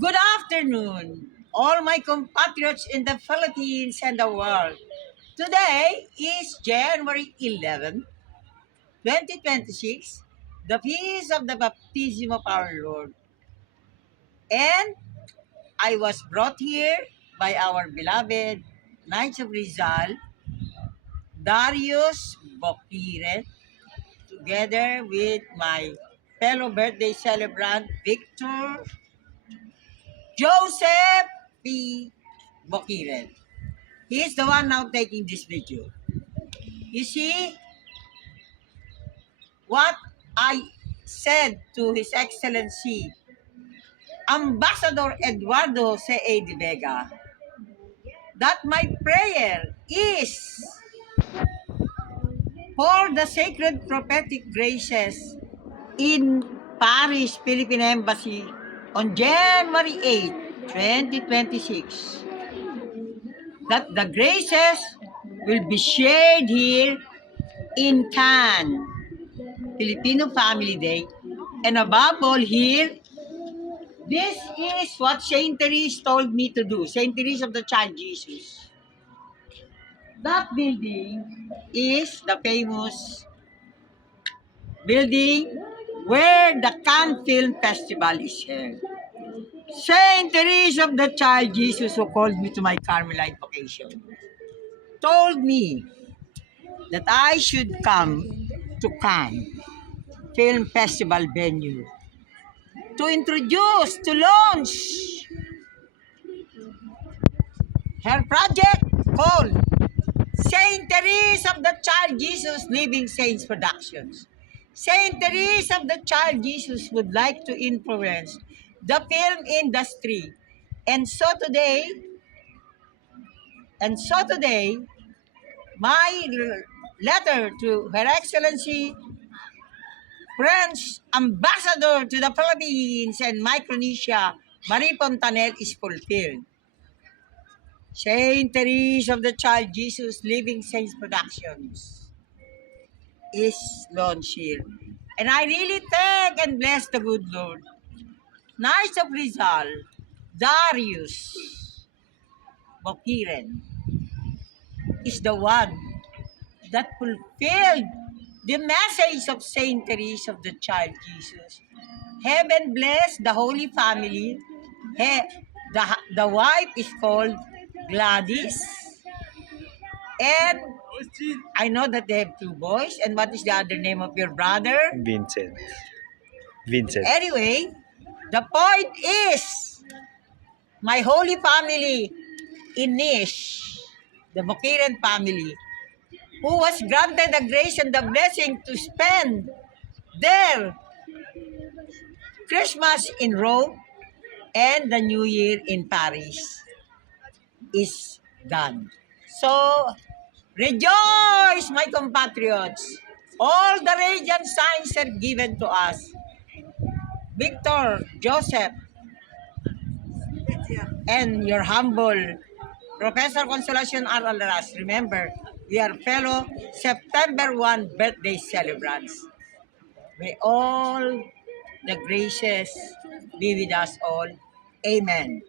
Good afternoon, all my compatriots in the Philippines and the world. Today is January 11, 2026, the feast of the baptism of our Lord. And I was brought here by our beloved Knights of Rizal, Darius Bokiren, together with my fellow birthday celebrant, Victor Joseph P. Bokiren. He is the one now taking this video. You see, what I said to His Excellency, Ambassador Eduardo Jose A. de Vega, that my prayer is for the sacred prophetic graces in Paris, Philippine Embassy on January 8, 2026, that the graces will be shared here in Cannes, Filipino Family Day. And above all here, this is what Saint Therese told me to do. Saint Therese of the Child Jesus. That building is the famous building where the Cannes Film Festival is held. Saint Therese of the Child Jesus, who called me to my Carmelite vocation, told me that I should come to Cannes Film Festival venue to introduce, to launch her project called Saint Therese of the Child Jesus Living Saints Productions. Saint Therese of the Child Jesus would like to influence the film industry. And so today, my letter to Her Excellency French Ambassador to the Philippines and Micronesia, Marie Fontanel, is fulfilled. Saint Therese of the Child Jesus Living Saints Productions is launched here. And I really thank and bless the good Lord. Knights of Rizal, Darius Bokiren is the one that fulfilled the message of Saint Therese of the Child Jesus. Heaven bless the Holy Family. The wife is called Gladys. And I know that they have two boys. And what is the other name of your brother? Vincent. Vincent. Anyway, the point is, my Holy Family in Nish, the Bokiren family, who was granted the grace and the blessing to spend their Christmas in Rome and the New Year in Paris, is done. So, rejoice, my compatriots! All the radiant signs are given to us. Victor, Joseph, and your humble Professor Consolacion R. Alaras. Remember, we are fellow September 1 birthday celebrants. May all the graces be with us all. Amen.